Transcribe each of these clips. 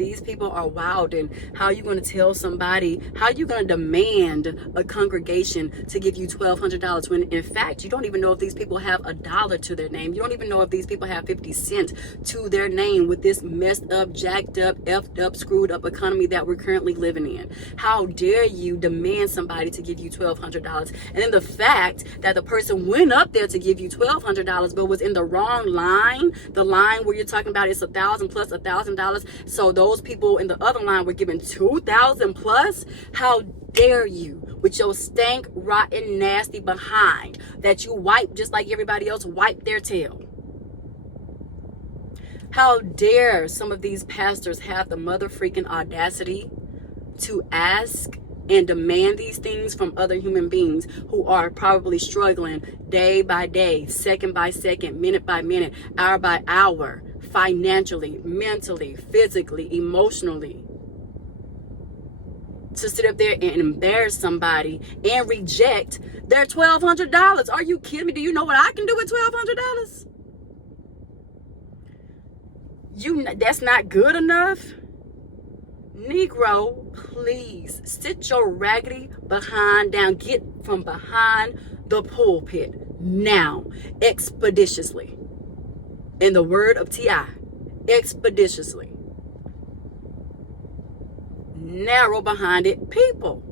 these people are wild. And how are you going to tell somebody, how are you going to demand a congregation to give you $1,200 when in fact you don't even know if these people have a dollar to their name? You don't even know if these people have 50 cents to their name with this messed up, jacked up, effed up, screwed up economy that we're currently living in. How dare you demand somebody to give you $1,200? And then the fact that the person went up there to give you $1,200 but was in the wrong line, the line where you're talking about it's $1,000 plus $1,000, so those people in the other line were given $2,000 plus. How dare you, with your stank, rotten, nasty behind that you wipe just like everybody else wipe their tail? How dare some of these pastors have the mother freaking audacity to ask and demand these things from other human beings who are probably struggling day by day, second by second, minute by minute, hour by hour, financially, mentally, physically, emotionally, to sit up there and embarrass somebody and reject their $1,200. Are you kidding me? Do you know what I can do with $1,200? That's not good enough? Negro, please sit your raggedy behind down. Get from behind the pulpit now, expeditiously. In the word of T.I., expeditiously. Narrow behind it, people.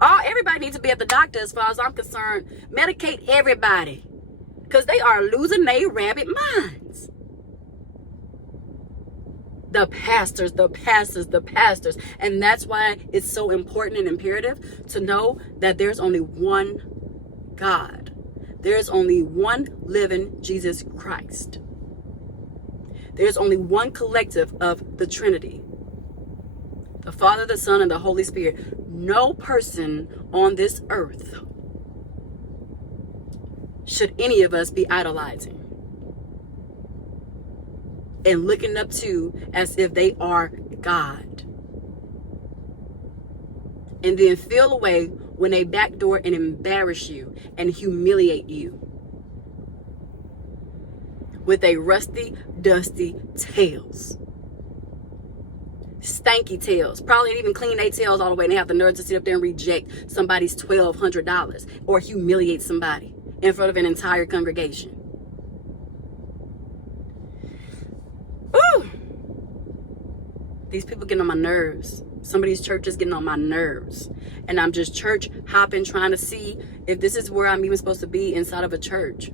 Everybody needs to be at the doctor as far as I'm concerned. Medicate everybody, because they are losing their rabbit minds. The pastors. And that's why it's so important and imperative to know that there's only one God. There's only one living Jesus Christ. There's only one collective of the Trinity. The Father, the Son, and the Holy Spirit. No person on this earth should any of us be idolizing and looking up to as if they are God. And then feel away when they backdoor and embarrass you and humiliate you with a rusty, dusty tails. Stanky tails. Probably didn't even clean their tails all the way, and they have the nerve to sit up there and reject somebody's $1,200 or humiliate somebody in front of an entire congregation. Ooh. These people getting on my nerves. Some of these churches getting on my nerves. And I'm just church hopping, trying to see if this is where I'm even supposed to be inside of a church.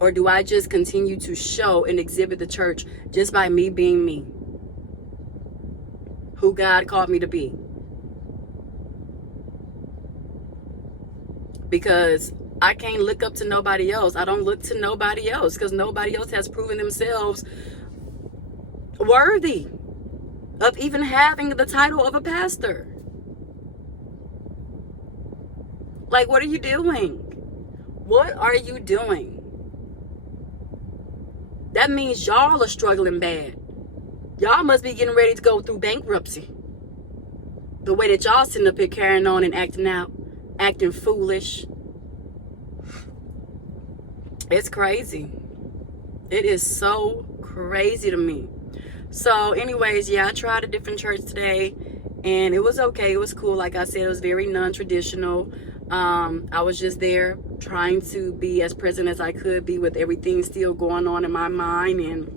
Or do I just continue to show and exhibit the church just by me being me? Who God called me to be. Because I can't look up to nobody else. I don't look to nobody else because nobody else has proven themselves worthy of even having the title of a pastor. Like, what are you doing? What are you doing? That means y'all are struggling bad. Y'all must be getting ready to go through bankruptcy. The way that y'all sitting up here carrying on and acting out, acting foolish. It's crazy. It is so crazy to me. So anyways, yeah, I tried a different church today and it was okay. It was cool. Like I said, it was very non-traditional. I was just there trying to be as present as I could be with everything still going on in my mind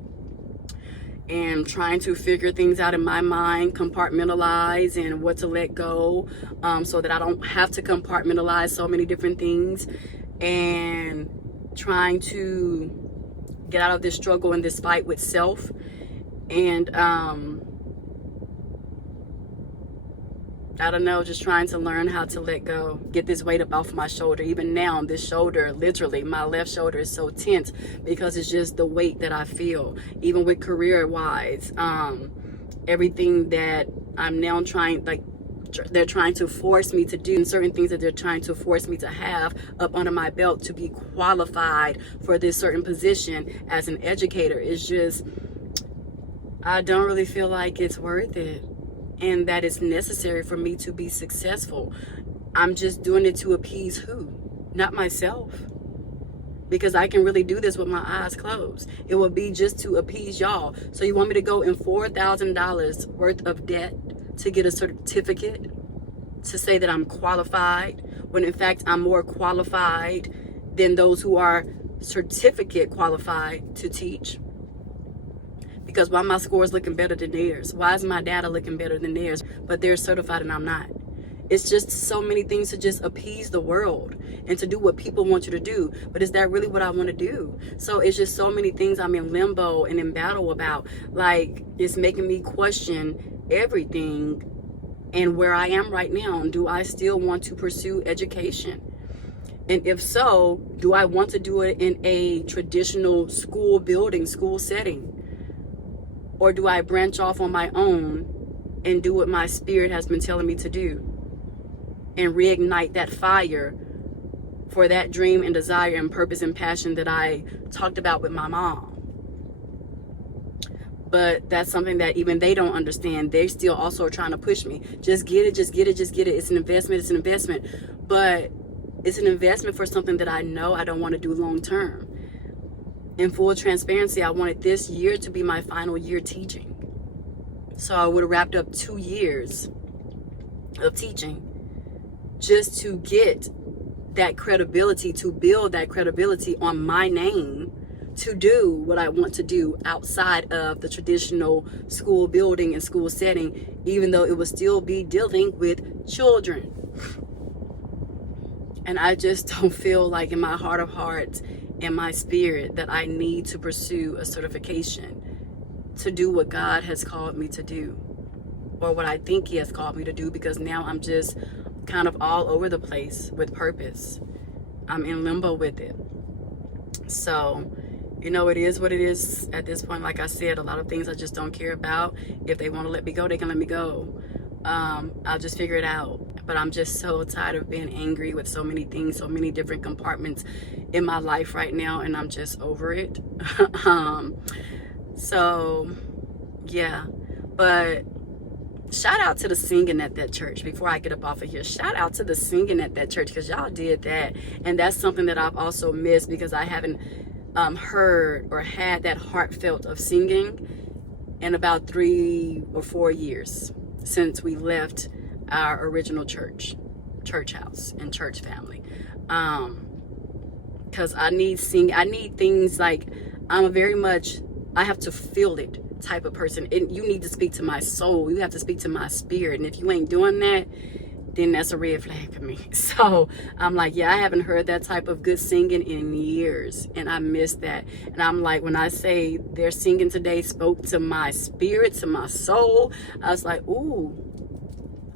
and trying to figure things out in my mind, compartmentalize and what to let go, so that I don't have to compartmentalize so many different things, and trying to get out of this struggle and this fight with self. And I don't know, just trying to learn how to let go, get this weight up off my shoulder. Even now, this shoulder, literally, my left shoulder is so tense because it's just the weight that I feel. Even with career-wise, everything that I'm now trying, like, they're trying to force me to do, and certain things that they're trying to force me to have up under my belt to be qualified for this certain position as an educator is just, I don't really feel like it's worth it. And that is necessary for me to be successful. I'm just doing it to appease who? Not myself. because I can really do this with my eyes closed. It would be just to appease y'all. So you want me to go in $4,000 worth of debt to get a certificate to say that I'm qualified, when in fact I'm more qualified than those who are certificate qualified to teach? Because why my scores looking better than theirs? Why is my data looking better than theirs, but they're certified and I'm not? It's just so many things to just appease the world and to do what people want you to do. But is that really what I want to do? So it's just so many things I'm in limbo and in battle about. Like, it's making me question everything and where I am right now. Do I still want to pursue education? And if so, do I want to do it in a traditional school building, school setting? Or do I branch off on my own and do what my spirit has been telling me to do and reignite that fire for that dream and desire and purpose and passion that I talked about with my mom? But that's something that even they don't understand. They still also are trying to push me. Just get it, just get it, just get it. It's an investment, it's an investment. But it's an investment for something that I know I don't want to do long term. In full transparency, I wanted this year to be my final year teaching. So I would have wrapped up 2 years of teaching just to get that credibility, to build that credibility on my name, to do what I want to do outside of the traditional school building and school setting, even though it would still be dealing with children. And I just don't feel like in my heart of hearts, in my spirit, that I need to pursue a certification to do what God has called me to do, or what I think He has called me to do, because now I'm just kind of all over the place with purpose. I'm in limbo with it. So, you know, it is what it is at this point. Like I said, a lot of things I just don't care about. If they want to let me go, they can let me go. I'll just figure it out. But I'm just so tired of being angry with so many things, so many different compartments in my life right now, and I'm just over it. So yeah, but shout out to the singing at that church. Before I get up off of here, shout out to the singing at that church, because y'all did that. And that's something that I've also missed, because I haven't heard or had that heartfelt of singing in about 3 or 4 years since we left our original church house and church family. Because I need things like, I'm a very much, I have to feel it type of person. And you need to speak to my soul. You have to speak to my spirit. And if you ain't doing that, then that's a red flag for me. So I'm like, yeah, I haven't heard that type of good singing in years, and I miss that. And I'm like, when I say their singing today spoke to my spirit, to my soul, I was like, ooh,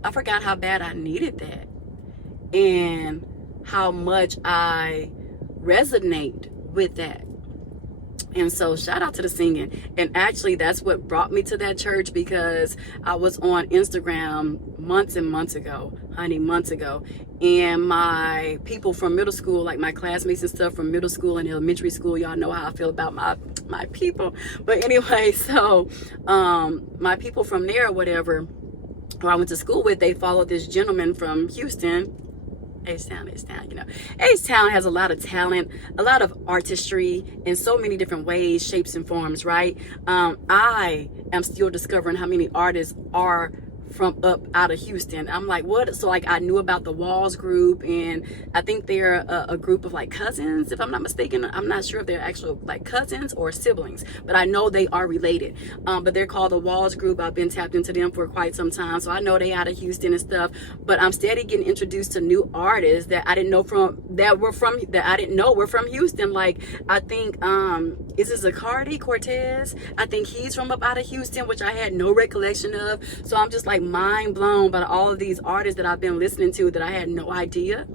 I forgot how bad I needed that, and how much I resonate with that. And so shout out to the singing. And actually, that's what brought me to that church, because I was on Instagram months and months ago, and my people from middle school, like my classmates and stuff from middle school and elementary school, y'all know how I feel about my people. But anyway, so my people from there or whatever, who I went to school with, they followed this gentleman from Houston. H-Town, you know. H-Town has a lot of talent, a lot of artistry in so many different ways, shapes, and forms, right? I am still discovering how many artists are from up out of Houston. I'm like, what? So like, I knew about the Walls group, and I think they're a group of like cousins, if I'm not mistaken. I'm not sure if they're actual like cousins or siblings, but I know they are related. But they're called the Walls group. I've been tapped into them for quite some time, so I know they out of Houston and stuff. But I'm steady getting introduced to new artists that I didn't know were from Houston. Like, I think is it Zacardi Cortez? I think he's from up out of Houston, which I had no recollection of. So I'm just like mind blown by all of these artists that I've been listening to that I had no idea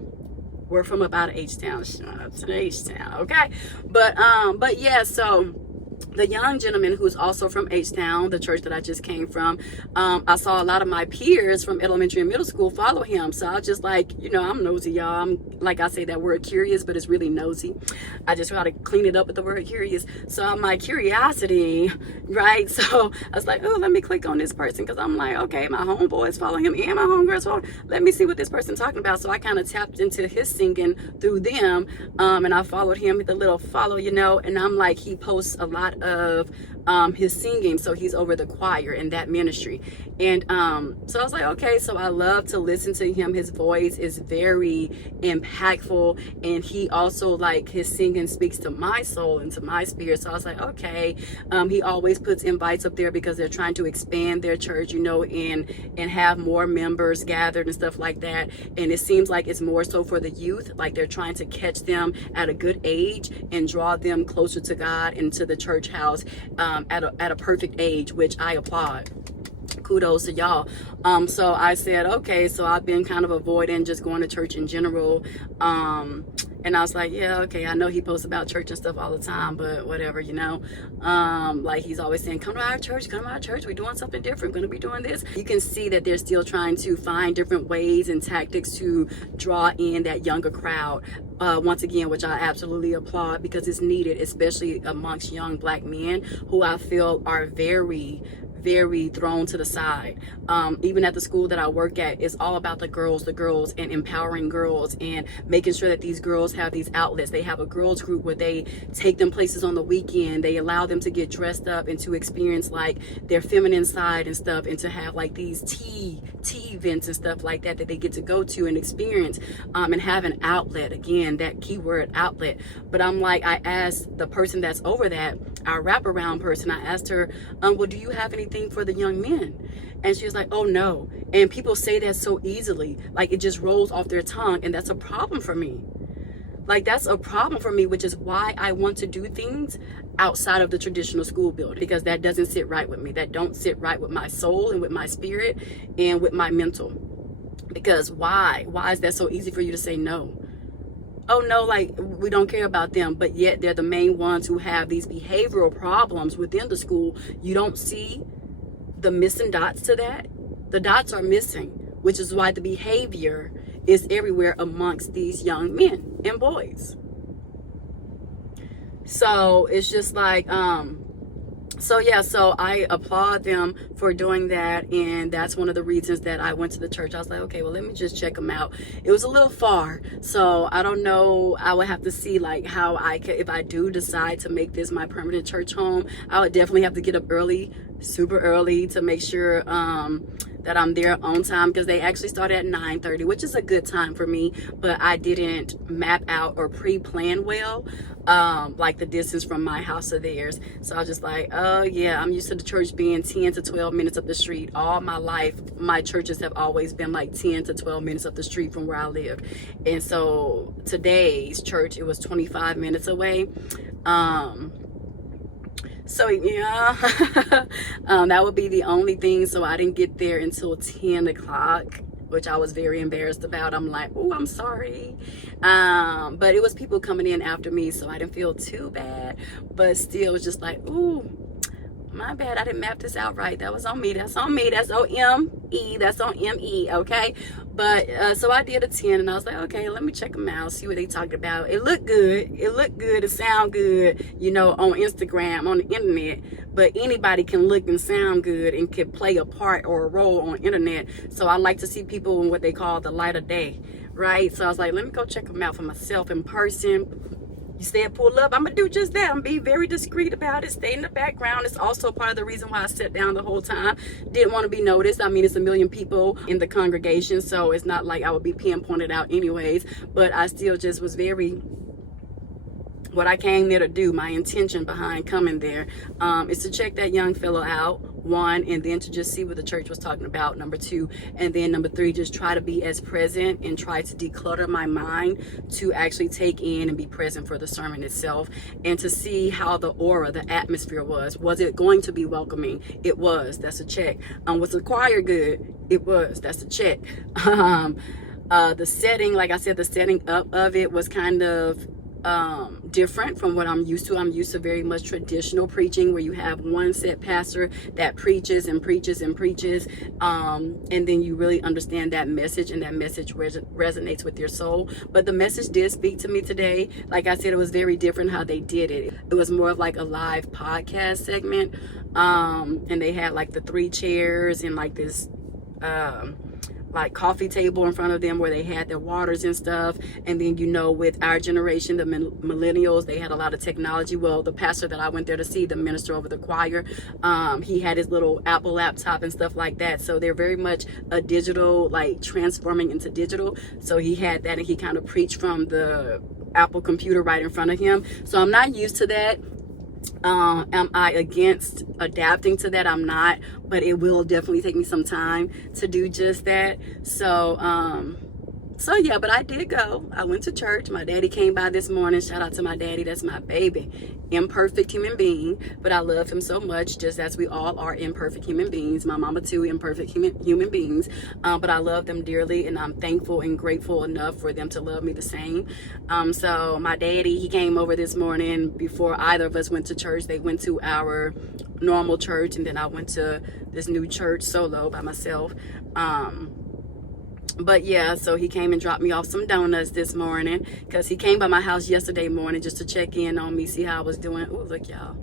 were from up out of H-Town. Shout out to H-Town, okay? But yeah, so the young gentleman who's also from H-Town, the church that I just came from, I saw a lot of my peers from elementary and middle school follow him. So I was just like, you know, I'm nosy, y'all. I'm, like I say that word curious, but it's really nosy. I just try to clean it up with the word curious. So I'm like, curiosity, right? So I was like, oh, let me click on this person, because I'm like, okay, my homeboys follow him and my homegirls follow him. Let me see what this person's talking about. So I kind of tapped into his singing through them, and I followed him with a little follow, you know, and I'm like, he posts a lot of his singing, so he's over the choir in that ministry. And so I was like, okay, so I love to listen to him. His voice is very impactful, and he also, like, his singing speaks to my soul and to my spirit. So I was like, okay. He always puts invites up there because they're trying to expand their church, you know, and have more members gathered and stuff like that. And it seems like it's more so for the youth, like they're trying to catch them at a good age and draw them closer to God and to the church house at a perfect age, which I applaud. Kudos to y'all. So I said, okay, so I've been kind of avoiding just going to church in general. And I was like, yeah, okay, I know he posts about church and stuff all the time, but whatever, you know. Like, he's always saying, come to our church, we're doing something different, we're gonna be doing this. You can see that they're still trying to find different ways and tactics to draw in that younger crowd. Once again, which I absolutely applaud, because it's needed, especially amongst young black men who I feel are very thrown to the side. Even at the school that I work at, it's all about the girls and empowering girls and making sure that these girls have these outlets. They have a girls group where they take them places on the weekend. They allow them to get dressed up and to experience like their feminine side and stuff, and to have like these tea events and stuff like that they get to go to and experience, and have an outlet. Again, that keyword, outlet. But I'm like, I asked the person that's over that, our wraparound person, I asked her, well, do you have anything for the young men? And she was like, oh no. And people say that so easily, like it just rolls off their tongue, and that's a problem for me. Like, that's a problem for me, which is why I want to do things outside of the traditional school building, because that doesn't sit right with me. That don't sit right with my soul and with my spirit and with my mental. Because why is that so easy for you to say no? Oh no, like we don't care about them, but yet they're the main ones who have these behavioral problems within the school. You don't see the missing dots to that. The dots are missing, which is why the behavior is everywhere amongst these young men and boys. So it's just like, so yeah, so I applaud them for doing that, and that's one of the reasons that I went to the church. I was like, okay, well, let me just check them out. It was a little far, so I don't know. I would have to see like how I could, if I do decide to make this my permanent church home, I would definitely have to get up early, super early, to make sure that I'm there on time, because they actually started at 9:30, which is a good time for me, but I didn't map out or pre-plan well, like the distance from my house to theirs. So I was just like, oh yeah, I'm used to the church being 10 to 12 minutes up the street. All my life, my churches have always been like 10 to 12 minutes up the street from where I lived. And so today's church, it was 25 minutes away. So yeah, that would be the only thing. So I didn't get there until 10 o'clock, which I was very embarrassed about. I'm like, oh, I'm sorry. But it was people coming in after me, so I didn't feel too bad. But still, it was just like, ooh, my bad, I didn't map this out right. That was on me. That's on me. That's on M-E. That's on M-E, okay? But so I did a 10, and I was like, okay, let me check them out, see what they talked about. It looked good. It looked good. It sound good, you know, on Instagram, on the internet. But anybody can look and sound good and can play a part or a role on internet. So I like to see people in what they call the light of day, right? So I was like, let me go check them out for myself in person. You said pull up, I'm gonna do just that. I'm gonna be very discreet about it, stay in the background. It's also part of the reason why I sat down the whole time. Didn't want to be noticed. I mean, it's a million people in the congregation, so it's not like I would be pinpointed out anyways, but I still just was very, what I came there to do, my intention behind coming there, is to check that young fellow out, one, and then to just see what the church was talking about, number two, and then number three, just try to be as present and try to declutter my mind to actually take in and be present for the sermon itself, and to see how the aura, the atmosphere was. Was it going to be welcoming? It was. That's a check. Was the choir good? It was. That's a check. The setting, like I said, the setting up of it was kind of different from what I'm used to. I'm used to very much traditional preaching, where you have one set pastor that preaches and preaches and preaches, and then you really understand that message, and that message resonates with your soul. But the message did speak to me today. Like I said, it was very different how they did it. It was more of like a live podcast segment, and they had like the 3 chairs and like this like coffee table in front of them where they had their waters and stuff. And then, you know, with our generation, the millennials, they had a lot of technology. Well, the pastor that I went there to see, the minister over the choir, he had his little Apple laptop and stuff like that. So they're very much a digital, like transforming into digital. So he had that, and he kind of preached from the Apple computer right in front of him. So I'm not used to that. Am I against adapting to that? I'm not, but it will definitely take me some time to do just that. So yeah, but I did go. I went to church. My daddy came by this morning. Shout out to my daddy. That's my baby. Imperfect human being, but I love him so much, just as we all are imperfect human beings. My mama too, imperfect human beings. But I love them dearly, and I'm thankful and grateful enough for them to love me the same. So my daddy, he came over this morning before either of us went to church. They went to our normal church, and then I went to this new church solo by myself. But yeah, so he came and dropped me off some donuts this morning, because he came by my house yesterday morning just to check in on me, see how I was doing. Oh, look, y'all.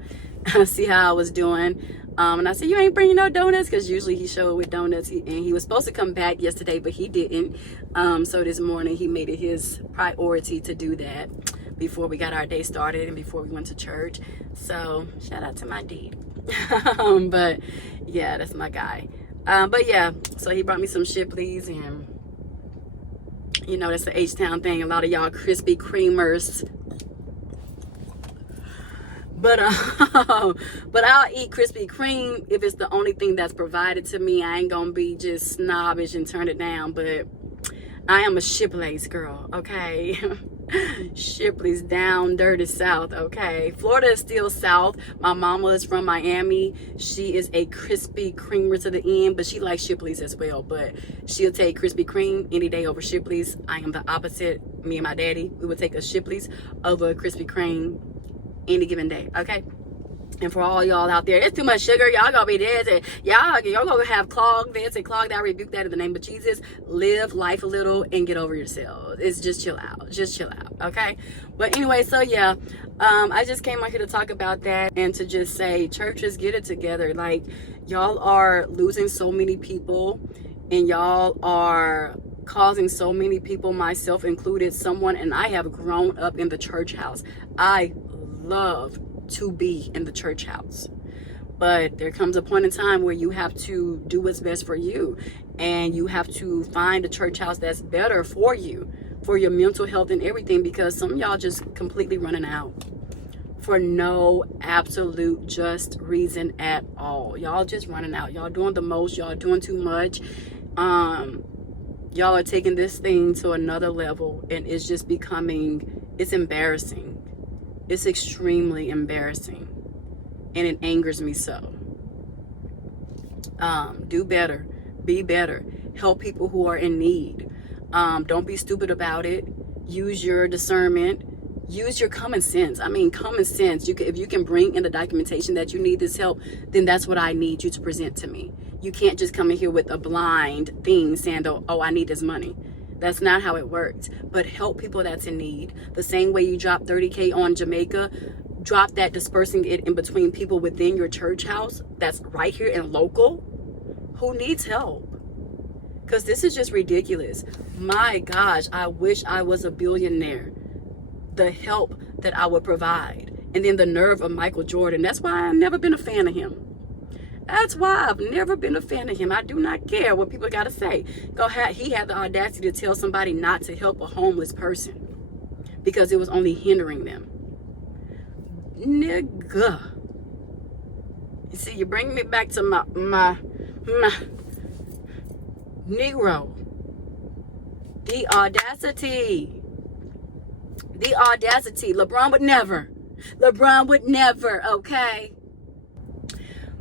See how I was doing. And I said, you ain't bringing no donuts? Because usually he showed with donuts. And he was supposed to come back yesterday, but he didn't. So this morning he made it his priority to do that before we got our day started and before we went to church. So shout out to my dude. But yeah, that's my guy. But yeah, so he brought me some Shipley's, and you know, that's the H-Town thing. A lot of y'all Krispy Kremers. But I'll eat Krispy Kreme if it's the only thing that's provided to me. I ain't gonna be just snobbish and turn it down. But I am a Shipley's girl, okay? Shipley's down dirty south, okay? Florida is still south. My mama is from Miami. She is a Krispy Kremer to the end, but she likes Shipley's as well. But she'll take Krispy Kreme any day over Shipley's. I am the opposite. Me and my daddy, we would take a Shipley's over a Krispy Kreme any given day, okay? And for all y'all out there, it's too much sugar. Y'all gonna be dead. Y'all gonna have clogged this and clogged. I rebuke that in the name of Jesus. Live life a little and get over yourself. It's just chill out. Just chill out, okay? But anyway, so yeah, I just came out here to talk about that and to just say, churches, get it together. Like, y'all are losing so many people, and y'all are causing so many people, myself included, and I have grown up in the church house. I love to be in the church house, but there comes a point in time where you have to do what's best for you, and you have to find a church house that's better for you, for your mental health and everything, because some of y'all just completely running out for no absolute just reason at all. Y'all just running out. Y'all doing the most. Y'all doing too much. Y'all are taking this thing to another level, and it's just becoming, it's embarrassing. It's extremely embarrassing, and it angers me so. Do better, be better, help people who are in need. Don't be stupid about it. Use your discernment, use your common sense. I mean, common sense. If you can bring in the documentation that you need this help, then that's what I need you to present to me. You can't just come in here with a blind thing saying, oh, I need this money. That's not how it works. But help people that's in need. The same way you drop $30K on Jamaica, drop that, dispersing it in between people within your church house that's right here and local who needs help. Because this is just ridiculous. My gosh, I wish I was a billionaire. The help that I would provide. And then the nerve of Michael Jordan. That's why I've never been a fan of him. That's why I've never been a fan of him. I do not care what people got to say. He had the audacity to tell somebody not to help a homeless person because it was only hindering them. Nigga. You see, you bring me back to my Negro. The audacity. The audacity. LeBron would never, okay?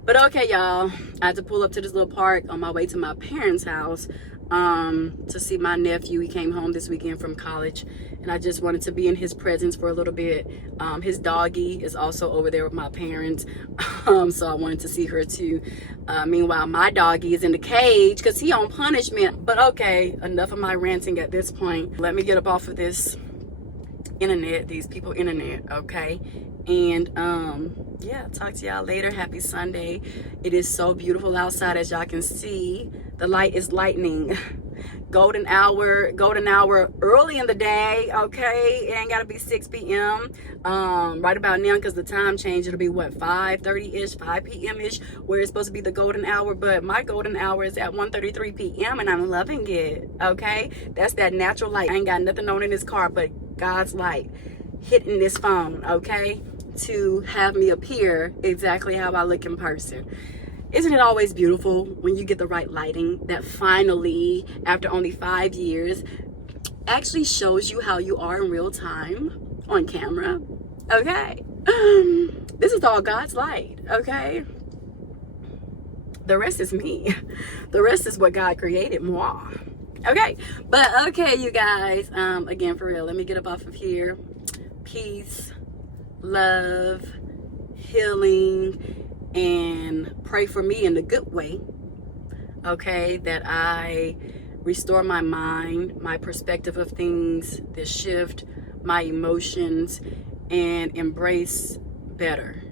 But okay, y'all, I had to pull up to this little park on my way to my parents' house to see my nephew. He came home this weekend from college, and I just wanted to be in his presence for a little bit. His doggy is also over there with my parents, so I wanted to see her too. Meanwhile, my doggy is in the cage because he on punishment. But okay, enough of my ranting at this point. Let me get up off of this internet, these people internet, okay? And yeah, talk to y'all later. Happy Sunday. It is so beautiful outside, as y'all can see. The light is lightning. Golden hour early in the day, okay? It ain't gotta be 6 p.m. Right about now, because the time change, it'll be what, 5:30-ish, 5 p.m.-ish, where it's supposed to be the golden hour. But my golden hour is at 1:33 p.m. and I'm loving it, okay? That's that natural light. I ain't got nothing on in this car but God's light hitting this phone, okay, to have me appear exactly how I look in person. Isn't it always beautiful when you get the right lighting that finally, after only 5 years, actually shows you how you are in real time on camera? Okay. This is all God's light, okay? The rest is me. The rest is what God created, moi. Okay, but okay, you guys, again, for real, let me get up off of here. Peace, love, healing, and pray for me in the good way, okay, that I restore my mind, my perspective of things, the shift, my emotions, and embrace better,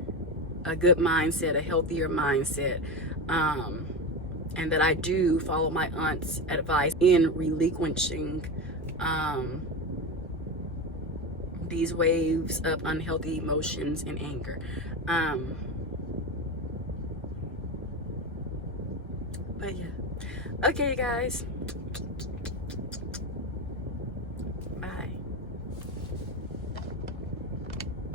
a good mindset, a healthier mindset, and that I do follow my aunt's advice in relinquishing these waves of unhealthy emotions and anger. But yeah, okay, you guys.